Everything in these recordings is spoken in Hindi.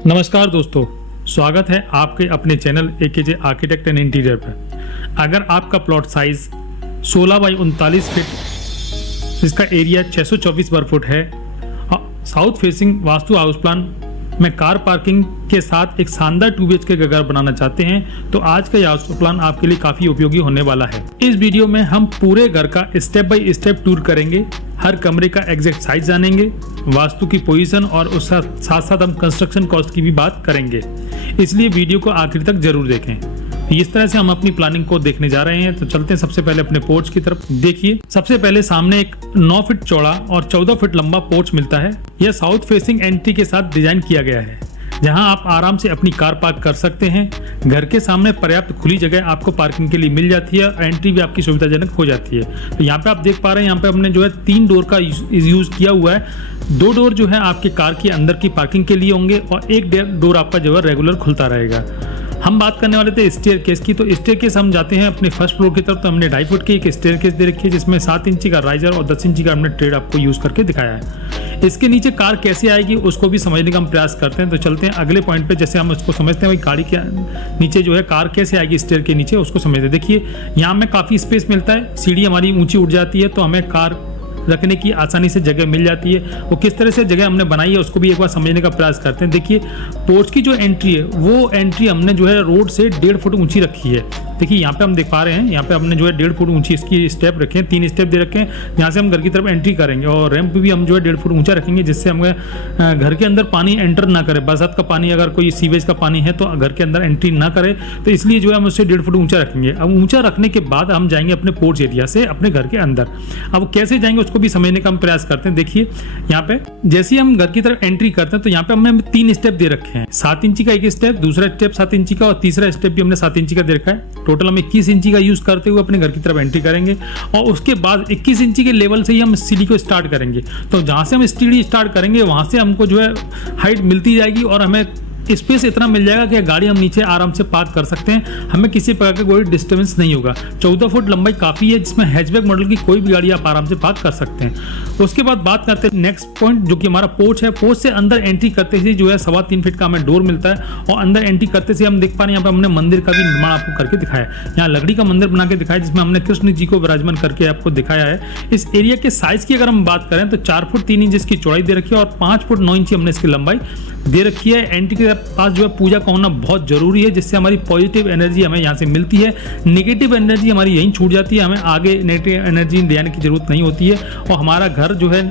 नमस्कार दोस्तों, स्वागत है आपके अपने channel AKJ architect and interior पर। अगर आपका प्लॉट साइज 16 बाई 39 फीट जिसका एरिया 624 वर्ग फुट है, south facing vastu house plan में कार पार्किंग के साथ एक शानदार 2 BHK का घर बनाना चाहते हैं तो आज का यह हाउस प्लान आपके लिए काफी उपयोगी होने वाला है। इस वीडियो में हम पूरे घर का स्टेप बाय स्टेप टूर करेंगे, हर कमरे का एग्जैक्ट साइज जानेंगे, वास्तु की पोजीशन और उस साथ साथ हम कंस्ट्रक्शन कॉस्ट की भी बात करेंगे, इसलिए वीडियो को आखिर तक जरूर देखें। इस तरह से हम अपनी प्लानिंग को देखने जा रहे हैं। तो चलते हैं सबसे पहले अपने पोर्च की तरफ। देखिए, सबसे पहले सामने एक 9 फीट चौड़ा और 14 फीट लंबा पोर्च मिलता है। यह साउथ फेसिंग एंट्री के साथ डिजाइन किया गया है, जहां आप आराम से अपनी कार पार्क कर सकते हैं। घर के सामने पर्याप्त खुली जगह आपको पार्किंग के लिए मिल जाती है और एंट्री भी आपकी सुविधाजनक हो जाती है। तो यहाँ पे आप देख पा रहे हैं, यहाँ पे हमने जो है 3 डोर का यूज किया हुआ है। 2 डोर जो है आपके कार के अंदर की पार्किंग के लिए होंगे और 1 डोर आपका जो है रेगुलर खुलता रहेगा। हम बात करने वाले थे स्टेयरकेस की। तो स्टेयरकेस हम जाते हैं अपने फर्स्ट फ्लोर की तरफ। तो हमने 2.5 फुट की एक स्टेयरकेस दे रखी है, जिसमें 7 इंची का राइजर और 10 इंची का हमने ट्रेड आपको यूज करके दिखाया है। इसके नीचे कार कैसे आएगी उसको भी समझने का हम प्रयास करते हैं। तो चलते हैं अगले पॉइंट पे, जैसे हम उसको समझते हैं गाड़ी के नीचे जो है कार कैसे आएगी स्टेयर के नीचे, उसको समझते हैं। देखिए, यहाँ हमें काफ़ी स्पेस मिलता है, सीढ़ी हमारी ऊंची उठ जाती है तो हमें कार रखने की आसानी से जगह मिल जाती है। वो किस तरह से जगह हमने बनाई है उसको भी एक बार समझने का प्रयास करते हैं। देखिए, पोर्च की जो एंट्री है वो एंट्री हमने जो है रोड से 1.5 फुट ऊंची रखी है। देखिए, यहाँ पे हम देख पा रहे हैं, यहाँ पे हमने जो है 1.5 फुट ऊंची इसकी स्टेप रखे हैं, 3 स्टेप दे रखे हैं जहाँ से हम घर की तरफ एंट्री करेंगे। और रैंप भी हम जो है 1.5 फुट ऊंचा रखेंगे, जिससे हमें घर के अंदर पानी एंटर ना करे। बरसात का पानी, अगर कोई सीवेज का पानी है तो घर के अंदर एंट्री ना करे, तो इसलिए जो है हम उससे 1.5 फुट ऊंचा रखेंगे। अब ऊंचा रखने के बाद हम जाएंगे अपने पोर्च एरिया से अपने घर के अंदर। अब कैसे जाएंगे उसको भी समझने का हम प्रयास करते हैं। देखिए, यहाँ पे जैसे हम घर की तरफ एंट्री करते हैं तो यहाँ पे हमने 3 स्टेप दे रखे हैं। 7 इंची का एक स्टेप, दूसरा स्टेप 7 इंची का और तीसरा स्टेप भी हमने 7 इंची का दे रखा है। टोटल हम 21 इंची का यूज करते हुए अपने घर की तरफ एंट्री करेंगे और उसके बाद 21 इंची के लेवल से ही हम सीढ़ी को स्टार्ट करेंगे। तो जहां से हम सीढ़ी स्टार्ट करेंगे वहां से हमको जो है हाइट मिलती जाएगी और हमें स्पेस इतना मिल जाएगा कि गाड़ी हम नीचे आराम से पार्क कर सकते हैं, हमें किसी प्रकार का कोई डिस्टर्बेंस नहीं होगा। 14 फुट लंबाई काफ़ी है, जिसमें हैचबैक मॉडल की कोई भी गाड़ी आप आराम से पार्क कर सकते हैं। उसके बाद बात करते हैं नेक्स्ट पॉइंट, जो कि हमारा पोर्च है। पोर्च से अंदर एंट्री करते ही जो है 3.25 फीट का हमें डोर मिलता है और अंदर एंट्री करते से हम देख पा रहे हैं यहाँ पे हमने मंदिर का भी निर्माण आपको करके दिखाया है। यहाँ लकड़ी का मंदिर बना के दिखाया, जिसमें हमने कृष्ण जी को विराजमान करके आपको दिखाया है। इस एरिया के साइज की अगर हम बात करें तो 4 फुट 3 इंच इसकी चौड़ाई दे रखी है और 5 फुट 9 इंच हमने इसकी लंबाई दे रखी है। एंट्री के पास जो है पूजा का होना बहुत जरूरी है, जिससे हमारी पॉजिटिव एनर्जी हमें यहाँ से मिलती है, नेगेटिव एनर्जी हमारी यहीं छूट जाती है, हमें आगे नेगेटिव एनर्जी ले आने की जरूरत नहीं होती है और हमारा घर जो है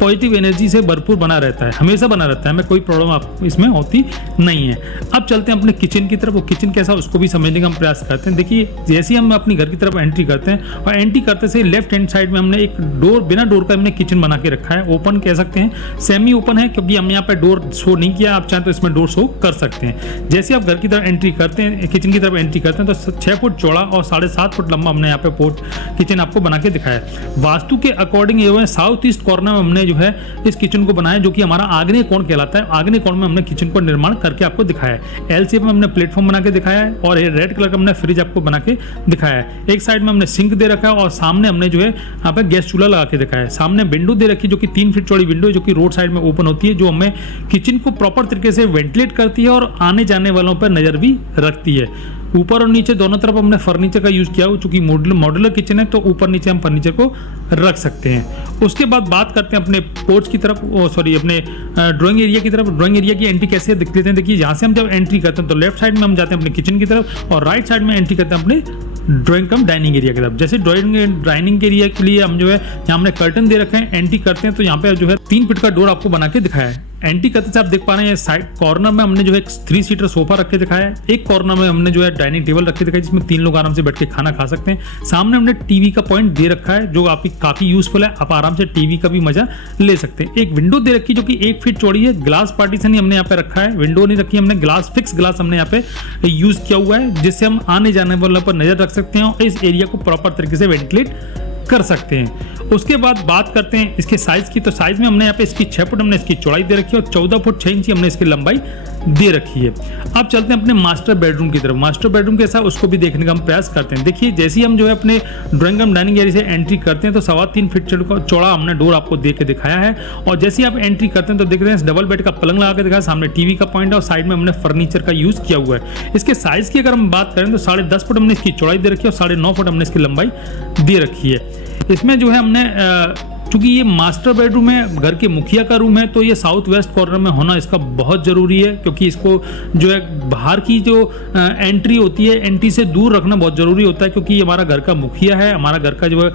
पॉजिटिव एनर्जी से भरपूर बना रहता है, हमेशा बना रहता है, हमें कोई प्रॉब्लम आप इसमें होती नहीं है। अब चलते हैं अपने किचन की तरफ। वो किचन कैसा उसको भी समझने का हम प्रयास करते हैं। देखिए, जैसे ही हम अपनी घर की तरफ एंट्री करते हैं और एंट्री करते से लेफ्ट हैंड साइड में हमने एक डोर, बिना डोर का हमने किचन बना के रखा है। ओपन कह सकते हैं, सेमी ओपन है क्योंकि हम यहाँ पे डोर शो नहीं किया। आप चाहें तो इसमें डोर शो कर सकते हैं। जैसे आप घर की तरफ एंट्री करते हैं, किचन की तरफ एंट्री करते हैं तो 6 फुट चौड़ा और 7.5 फुट लंबा हमने यहाँ पे पोर्ट किचन आपको बना के दिखाया है। वास्तु के अकॉर्डिंग ये साउथ ईस्ट कॉर्नर में हमने जो है इस किचन को बनाया, जो कि हमारा आग्नेय कोण कहलाता है। आग्नेय कोण में हमने किचन को निर्माण करके आपको दिखाया है। एल शेप में हमने प्लेटफॉर्म बना के दिखाया है और रेड कलर का हमने फ्रिज आपको बना के दिखाया है। एक साइड में हमने सिंक दे रखा है और सामने हमने जो है यहाँ पे गैस चूल्हा लगा के दिखाया है। सामने विंडो दे रखी है, जो कि 3 फीट चौड़ी विंडो है, जो कि रोड साइड में ओपन होती है, जो हमें किचन को प्रॉपर तरीके से वेंटिलेट करती है और आने जाने वालों पर नजर भी रखती है। ऊपर और नीचे दोनों तरफ हमने फर्नीचर का यूज किया, चूंकि मॉड्यूलर किचन है तो ऊपर नीचे हम फर्नीचर को रख सकते हैं। उसके बाद बात करते हैं अपने पोर्च की तरफ, अपने ड्राइंग एरिया की तरफ। ड्राइंग एरिया की एंट्री कैसे देख लेते हैं। देखिए, यहाँ से हम जब एंट्री करते हैं तो लेफ्ट साइड में हम जाते हैं अपने किचन की तरफ और राइट साइड में एंट्री करते हैं अपने ड्राइंग कम डाइनिंग एरिया की तरफ। जैसे डाइनिंग एरिया के लिए हम जो है यहाँ हमने कर्टन दे रखे हैं। एंट्री करते हैं तो यहाँ पे जो है 3 फीट का डोर आपको बना के दिखाया है। एंट्री करते से आप देख पा रहे हैं साइड कॉर्नर में हमने जो है एक 3 सीटर सोफा रख के दिखाया है। एक कॉर्नर में हमने जो है डाइनिंग टेबल रख के दिखाया, जिसमें 3 लोग आराम से बैठ के खाना खा सकते हैं। सामने हमने टीवी का पॉइंट दे रखा है, जो आपकी काफी यूजफुल है, आप आराम से टीवी का भी मजा ले सकते हैं। एक विंडो दे रखी जो कि 1 फीट चौड़ी है। ग्लास पार्टीशन ही हमने यहाँ पे रखा है, विंडो नहीं रखी हमने, ग्लास फिक्स ग्लास हमने यहाँ पे यूज किया हुआ है, जिससे हम आने जाने वालों पर नजर रख सकते हैं और इस एरिया को प्रॉपर तरीके से वेंटिलेट कर सकते हैं। उसके बाद बात करते हैं इसके साइज की। तो साइज में हमने यहाँ पे इसकी 6 फुट हमने इसकी चौड़ाई दे रखी है और 14 फुट 6 इंच हमने इसकी लंबाई दे रखी है। अब चलते हैं अपने मास्टर बेडरूम की तरफ। मास्टर बेडरूम कैसा उसको भी देखने का हम प्रयास करते हैं। देखिए जैसे ही हम जो है अपने ड्राइंग रूम डाइनिंग एरिया से एंट्री करते हैं तो 3.25 फीट चौड़ा हमने डोर आपको दे के दिखाया है। और जैसे ही आप एंट्री करते हैं तो देख रहे हैं डबल बेड का पलंग लगा के दिखाया, सामने टीवी का पॉइंट है और साइड में हमने फर्नीचर का यूज किया हुआ है। इसके साइज की अगर हम बात करें तो 10.5 फुट हमने इसकी चौड़ाई दे रखी है और 9.5 फुट हमने इसकी लंबाई दे रखी है। इसमें जो है हमने चूंकि ये मास्टर बेडरूम है, घर के मुखिया का रूम है, तो ये साउथ वेस्ट कॉर्नर में होना इसका बहुत ज़रूरी है, क्योंकि इसको जो है बाहर की जो एंट्री होती है, एंट्री से दूर रखना बहुत ज़रूरी होता है, क्योंकि ये हमारा घर का मुखिया है, हमारा घर का जो है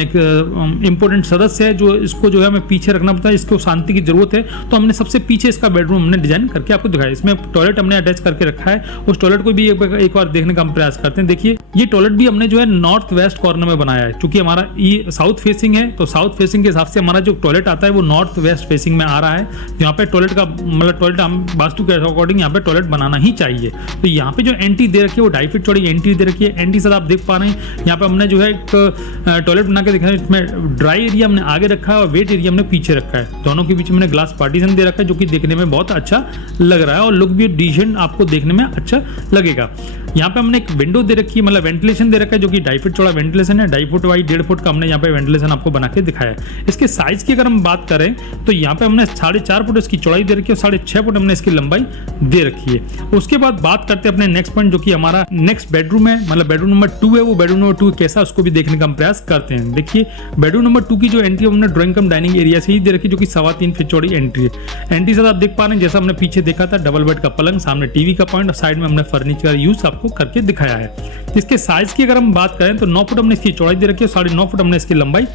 एक इम्पोर्टेंट सदस्य है, जो इसको जो है हमें पीछे रखना पड़ता है, इसको शांति की जरूरत है। तो हमने सबसे पीछे इसका बेडरूम हमने डिजाइन करके आपको दिखाया। इसमें टॉयलेट हमने अटैच करके रखा है, उस टॉयलेट को भी एक बार देखने का हम प्रयास करते हैं। देखिए ये टॉयलेट भी हमने जो है नॉर्थ वेस्ट कॉर्नर में बनाया है, क्योंकि हमारा ये साउथ फेसिंग है, तो साउथ फेसिंग के हिसाब से हमारा जो टॉयलेट आता है वो नॉर्थ वेस्ट फेसिंग में आ रहा है। यहाँ पे टॉयलेट का मतलब टॉयलेट हम वास्तु के अकॉर्डिंग यहाँ पे टॉयलेट बनाना ही चाहिए। तो यहाँ पे जो एंट्री दे रखी है वो 2.5 फीट चौड़ी एंट्री दे रखी है। एंट्री से आप देख पा रहे हैं यहाँ पे हमने जो है एक टॉयलेट बना के दिखा है। इसमें ड्राई एरिया हमने आगे रखा है और वेट एरिया हमने पीछे रखा है। दोनों के बीच में ग्लास पार्टीशन दे रखा है, जो कि देखने में बहुत अच्छा लग रहा है और लुक भी डिसेंट आपको देखने में अच्छा लगेगा। यहाँ पे हमने एक विंडो दे रखी है, मतलब वेंटिलेशन दे रखा है, जो कि 2.5 फीट चौड़ा वेंटिलेशन है। 2.5 फुट बाई 1.5 फुट का हमने यहाँ पे वेंटिलेशन आपको बना के दिखाया है। इसके साइज की अगर हम बात करें तो यहाँ पे हमने 4.5 फुट इसकी चौड़ाई दे रखी है और 6.5 फुट हमने इसकी लंबाई दे रखी है। उसके बाद बात करते हैं अपने नेक्स्ट पॉइंट, जो कि हमारा नेक्स्ट बेडरूम है, मतलब बेडरूम नंबर 2 है। वो बेडरूम नंबर 2 कैसा उसको भी देखने का हम प्रयास करते हैं। देखिए बेडरूम नंबर 2 की जो एंट्री हमने ड्राइंग कम डाइनिंग एरिया से ही दे रखी है, जो कि 3.25 फीट चौड़ी एंट्री है। एंट्री से आप देख पा रहे हैं जैसा हमने पीछे देखा था, डबल बेड का पलंग, सामने टीवी का पॉइंट और साइड में हमने फर्नीचर का यूज आपको करके दिखाया है। इसके साइज की अगर हम बात करें तो 9 फुट हमने इसकी चौड़ाई दे रखी है, 9.5 फुट हमने इसकी लंबाई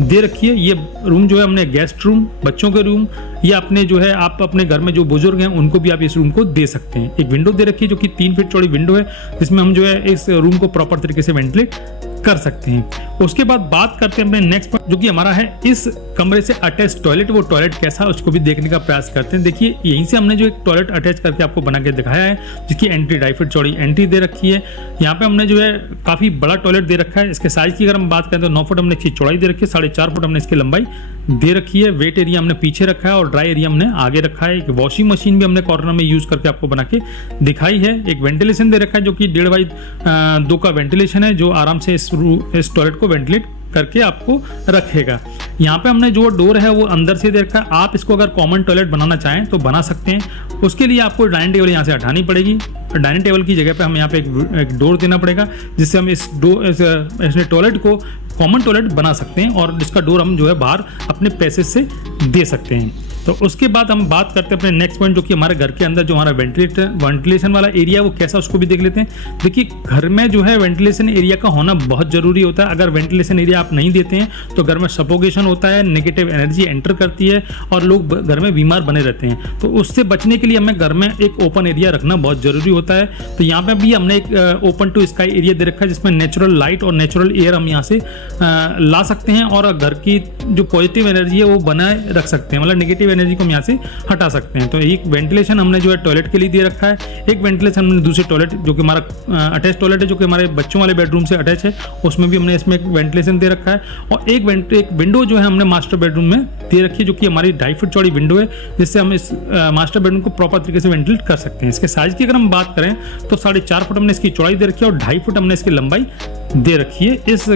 दे रखी है। ये रूम जो है हमने गेस्ट रूम, बच्चों के रूम या अपने जो है आप अपने घर में जो बुजुर्ग हैं उनको भी आप इस रूम को दे सकते हैं। एक विंडो दे रखी है जो कि 3 फीट चौड़ी विंडो है, जिसमें हम जो है इस रूम को प्रॉपर तरीके से वेंटिलेट कर सकते हैं। उसके बाद बात करते हैं अपने नेक्स्ट पॉइंट, जो कि हमारा है इस कमरे से अटैच टॉयलेट। वो टॉयलेट कैसा है उसको भी देखने का प्रयास करते हैं। देखिए यहीं से हमने जो एक टॉयलेट अटैच करके आपको बना के दिखाया है, जिसकी एंट्री 2.5 फीट चौड़ी एंट्री दे रखी है। यहाँ पे हमने जो है काफी बड़ा टॉयलेट दे रखा है। इसके साइज की अगर हम बात करें तो 9 फुट हमने इसकी चौड़ाई दे रखी है, 4.5 फुट हमने इसकी लंबाई दे रखी है। वेट एरिया हमने पीछे रखा है और ड्राई एरिया हमने आगे रखा है। एक वॉशिंग मशीन भी हमने कॉर्नर में यूज करके आपको बना के दिखाई है। एक वेंटिलेशन दे रखा है, जो कि 1.5 बाई 2 का वेंटिलेशन है, जो आराम से इस टॉयलेट को वेंटिलेट करके आपको रखेगा। यहाँ पे हमने जो डोर है वो अंदर से दे रखा है। आप इसको अगर कॉमन टॉयलेट बनाना चाहें तो बना सकते हैं। उसके लिए आपको डाइनिंग टेबल यहाँ से हटानी पड़ेगी। डाइनिंग टेबल की जगह पे हम यहाँ पे एक डोर देना पड़ेगा, जिससे हम इस टॉयलेट को कॉमन टॉयलेट बना सकते हैं और इसका डोर हम जो है बाहर अपने पैसे से दे सकते हैं। तो उसके बाद हम बात करते हैं अपने नेक्स्ट पॉइंट, जो कि हमारे घर के अंदर जो हमारा वेंटिलेशन वाला एरिया वो कैसा उसको भी देख लेते हैं। देखिए घर में जो है वेंटिलेशन एरिया का होना बहुत जरूरी होता है। अगर वेंटिलेशन एरिया आप नहीं देते हैं तो घर में सफोकेशन होता है, नेगेटिव एनर्जी एंटर करती है और लोग घर में बीमार बने रहते हैं। तो उससे बचने के लिए हमें घर में एक ओपन एरिया रखना बहुत जरूरी होता है। तो यहाँ पे भी हमने एक ओपन टू स्काई एरिया दे रखा है, जिसमें नेचुरल लाइट और नेचुरल एयर हम यहाँ से ला सकते हैं और घर की जो पॉजिटिव एनर्जी है वो बनाए रख सकते हैं, मतलब नेगेटिव एनर्जी को हम यहाँ से हटा सकते हैं। तो एक वेंटिलेशन हमने जो है टॉयलेट के लिए दे रखा है। एक वेंटिलेशन हमने दूसरे टॉयलेट, जो कि हमारा अटैच टॉयलेट है, जो कि हमारे बच्चों वाले बेडरूम से अटैच है, उसमें भी हमने इसमें एक वेंटिलेशन दे रखा है। और एक विंडो जो है हमने मास्टर बेडरूम में दे रखी है, जो कि हमारी 2.5 फीट चौड़ी विंडो है, जिससे हम इस मास्टर बेडरूम को प्रॉपर तरीके से वेंटिलेट कर सकते हैं। इसके साइज की अगर हम बात करें तो 4.5 फुट हमने इसकी चौड़ाई दे रखी है और 2.5 फुट हमने इसकी लंबाई दे रखी है। इस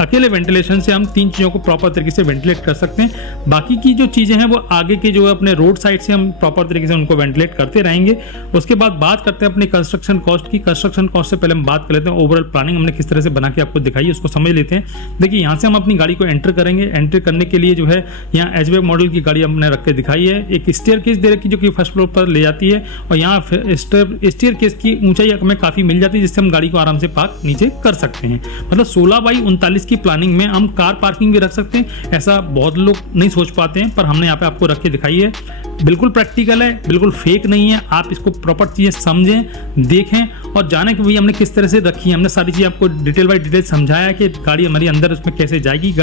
अकेले वेंटिलेशन से हम 3 चीज़ों को प्रॉपर तरीके से वेंटिलेट कर सकते हैं। बाकी की जो चीज़ें हैं वो आगे के जो है अपने रोड साइड से हम प्रॉपर तरीके से उनको वेंटिलेट करते रहेंगे। उसके बाद बात करते हैं अपनी कंस्ट्रक्शन कॉस्ट की। कंस्ट्रक्शन कॉस्ट से पहले हम बात कर लेते हैं ओवरऑल प्लानिंग हमने किस तरह से बना के आपको दिखाई है, उसको समझ लेते हैं। देखिए यहाँ से हम अपनी गाड़ी को एंटर करेंगे। एंटर करने के लिए जो है यहाँ एचबैक मॉडल की गाड़ी हमने रख के दिखाई है। एक स्टेयरकेस दे रखी जो कि फर्स्ट फ्लोर पर ले जाती है और यहाँ स्टेयरकेस की ऊंचाई हमें काफ़ी मिल जाती है, जिससे हम गाड़ी को आराम से पार्क नीचे कर सकते हैं। मतलब 16 बाई 39 की प्लानिंग में हम कार पार्किंग भी रख सकते हैं। ऐसा बहुत लोग नहीं सोच पाते हैं, पर हमने यहाँ पे आपको रख के दिखाई है। बिल्कुल प्रैक्टिकल है, बिल्कुल फेक नहीं है। आप इसको प्रॉपर चीज़ें समझें, देखें और जाने कि भाई हमने किस तरह से रखी है। हमने सारी चीज़ें आपको डिटेल बाय डिटेल समझाया कि गाड़ी हमारी अंदर उसमें कैसे जाएगी,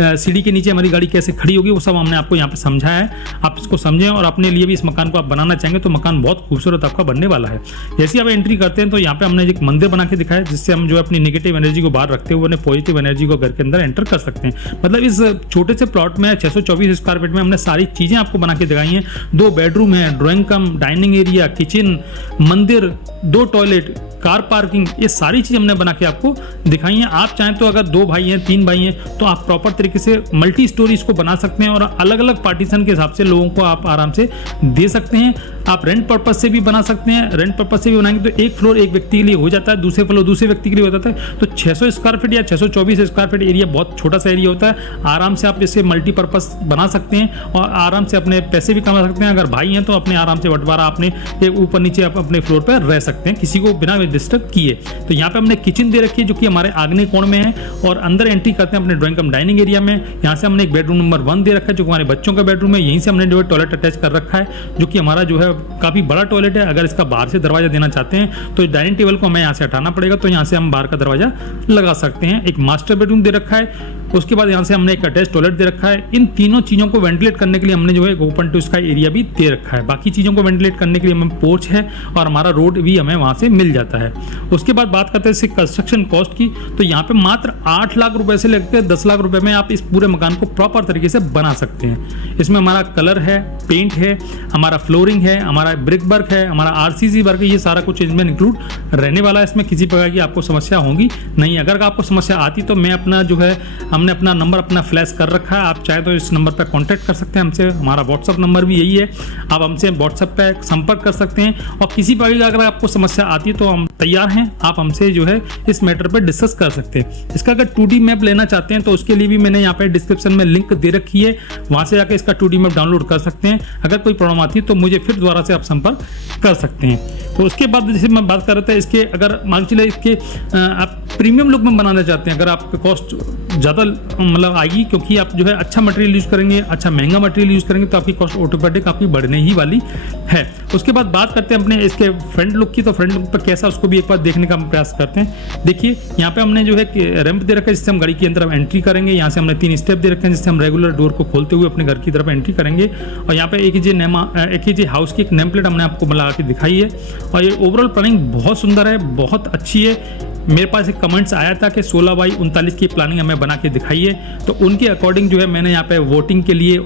सीढ़ी के नीचे हमारी गाड़ी कैसे खड़ी होगी, वो सब हमने आपको यहाँ पे समझाया है। आप इसको समझें और अपने लिए भी इस मकान को आप बनाना चाहेंगे तो मकान बहुत खूबसूरत आपका बनने वाला है। जैसे आप एंट्री करते हैं तो यहाँ पे हमने एक मंदिर बना के दिखाया, जिससे हम जो अपनी नेगेटिव एनर्जी को बाहर रखते हुए पॉजिटिव एनर्जी को घर के अंदर एंटर कर सकते हैं। मतलब इस छोटे से प्लॉट में 624 स्क्वायर फीट में हमने सारी चीज़ें आपको बना के दिखाई हैं। 2 बेडरूम है, ड्राइंग कम डाइनिंग एरिया, किचन, मंदिर, 2 टॉयलेट, कार पार्किंग, ये सारी चीज़ हमने बना के आपको दिखाई हैं। आप चाहें तो अगर 2 भाई हैं, 3 भाई हैं तो आप प्रॉपर तरीके से मल्टी स्टोरी इसको बना सकते हैं और अलग अलग पार्टीशन के हिसाब से लोगों को आप आराम से दे सकते हैं। आप रेंट पर्पज से भी बना सकते हैं। रेंट पर्पज से भी बनाएंगे तो एक फ्लोर एक व्यक्ति के लिए हो जाता है, दूसरे फ्लोर दूसरे व्यक्ति के लिए हो जाता है। तो 600 स्क्वायर फीट या 624 स्क्वायर फीट एरिया बहुत छोटा सा एरिया होता है। आराम से आप इसे मल्टीपर्पज बना सकते हैं और आराम से अपने पैसे भी कमा सकते हैं। अगर भाई हैं तो अपने आराम से बंटवारा अपने ऊपर नीचे आप अपने फ्लोर पर रह सकते हैं, किसी को बिना डिस्टर्ब किए। तो यहाँ पे हमने किचन दे रखी है जो कि हमारे आग्नेय कोण में है और अंदर एंट्री करते हैं अपने ड्राइंग कम डाइनिंग एरिया में। यहाँ से हमने एक बेडरूम नंबर 1 दे रखा है जो हमारे बच्चों का बेडरूम है। यहीं से हमने जो है टॉयलेट अटैच कर रखा है जो कि हमारा जो है काफ़ी बड़ा टॉयलेट है। अगर इसका बाहर से दरवाजा देना चाहते हैं तो डाइनिंग टेबल को हमें यहाँ से हटाना पड़ेगा, तो यहाँ से हम बाहर का दरवाजा लगा सकते हैं। एक मास्टर बेडरूम दे रखा है, उसके बाद यहाँ से हमने एक अटैच टॉयलेट दे रखा है। इन तीनों चीज़ों को वेंटिलेट करने के लिए हमने जो है ओपन टू स्काई एरिया भी दे रखा है। बाकी चीज़ों को वेंटिलेट करने के लिए हमें पोर्च है और हमारा रोड भी हमें वहाँ से मिल जाता है। उसके बाद बात करते हैं इससे कंस्ट्रक्शन कॉस्ट की, तो यहाँ पे मात्र 8 लाख रुपए से लेकर 10 लाख रुपए में आप इस पूरे मकान को प्रॉपर तरीके से बना सकते हैं। इसमें हमारा कलर है, पेंट है, हमारा फ्लोरिंग है, हमारा ब्रिक वर्क है, हमारा आरसीसी वर्क है, ये सारा कुछ इसमें इंक्लूड रहने वाला है। इसमें किसी प्रकार की आपको समस्या होगी नहीं। अगर आपको समस्या आती तो मैं अपना जो है हमने अपना नंबर अपना फ्लैश कर रखा है, आप चाहे तो इस नंबर पर कांटेक्ट कर सकते हैं हमसे। हमारा व्हाट्सअप नंबर भी यही है, आप हमसे व्हाट्सअप पर संपर्क कर सकते हैं और किसी प्रकार की अगर आपको समस्या आती है तो हम तैयार हैं, आप हमसे जो है इस मैटर पर डिस्कस कर सकते हैं। इसका अगर 2D मैप लेना चाहते हैं तो उसके लिए भी मैंने यहाँ पे डिस्क्रिप्शन में लिंक दे रखी है, वहाँ से जाकर इसका 2D मैप डाउनलोड कर सकते हैं। अगर कोई प्रॉब्लम आती है तो मुझे फिर दोबारा से आप संपर्क कर सकते हैं। तो उसके बाद जैसे मैं बात कर रहा था इसके, अगर मान चलिए इसके आप प्रीमियम लुक में बनाना चाहते हैं, अगर आपका कॉस्ट ज़्यादा मतलब आएगी क्योंकि आप जो है अच्छा मटेरियल यूज़ करेंगे, अच्छा महंगा मटेरियल यूज़ करेंगे तो आपकी कॉस्ट ऑटोमेटिक आपकी बढ़ने ही वाली है। उसके बाद बात करते हैं अपने इसके फ्रंट लुक की, तो फ्रंट लुक पर कैसा उसको भी एक बार देखने का प्रयास करते हैं। देखिए यहाँ पे हमने जो है रैंप दे रखा है जिससे हम गाड़ी के अंदर एंट्री करेंगे। यहाँ से हमने 3 स्टेप दे रखे हैं जिससे हम रेगुलर डोर को खोलते हुए अपने घर की तरफ एंट्री करेंगे। और यहाँ पे एक ही हाउस की एक नेम प्लेट हमने आपको लगा के दिखाई है और ये ओवरऑल प्लानिंग बहुत सुंदर है, बहुत अच्छी है। मेरे पास एक कमेंट्स आया था कि 16x39 की प्लानिंग हमें बना के दिखाइए, तो उनके अकॉर्डिंग जो है मैंने यहाँ पे वोटिंग के लिए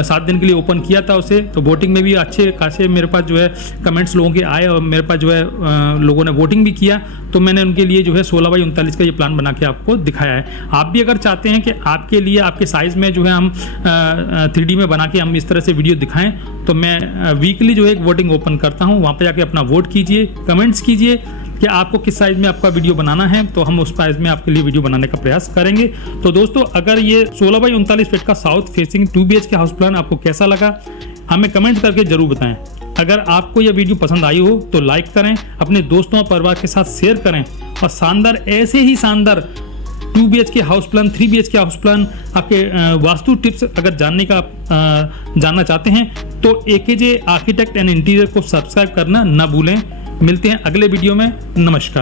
7 दिन के लिए ओपन किया था उसे। तो वोटिंग में भी अच्छे खासे मेरे पास जो है कमेंट्स लोगों के आए और मेरे पास जो है लोगों ने वोटिंग भी किया, तो मैंने उनके लिए जो है 16x39 का ये प्लान बना के आपको दिखाया है। आप भी अगर चाहते हैं कि आपके लिए आपके साइज़ में जो है हम 3D में बना के हम इस तरह से वीडियो दिखाएं, तो मैं वीकली जो है एक वोटिंग ओपन करता हूँ, वहाँ पर जाके अपना वोट कीजिए, कमेंट्स कीजिए कि आपको किस साइज़ में आपका वीडियो बनाना है, तो हम उस साइज़ में आपके लिए वीडियो बनाने का प्रयास करेंगे। तो दोस्तों अगर ये 16x39 फीट का south facing 2 BHK house plan आपको कैसा लगा हमें कमेंट करके जरूर बताएं। अगर आपको यह वीडियो पसंद आई हो तो लाइक करें, अपने दोस्तों और परिवार के साथ शेयर करें और शानदार ऐसे ही शानदार 2 BHK house plan, 3 BHK house plan, आपके वास्तु टिप्स अगर जानना चाहते हैं तो AKJ आर्किटेक्ट एंड इंटीरियर को सब्सक्राइब करना ना भूलें। मिलते हैं अगले वीडियो में। नमस्कार।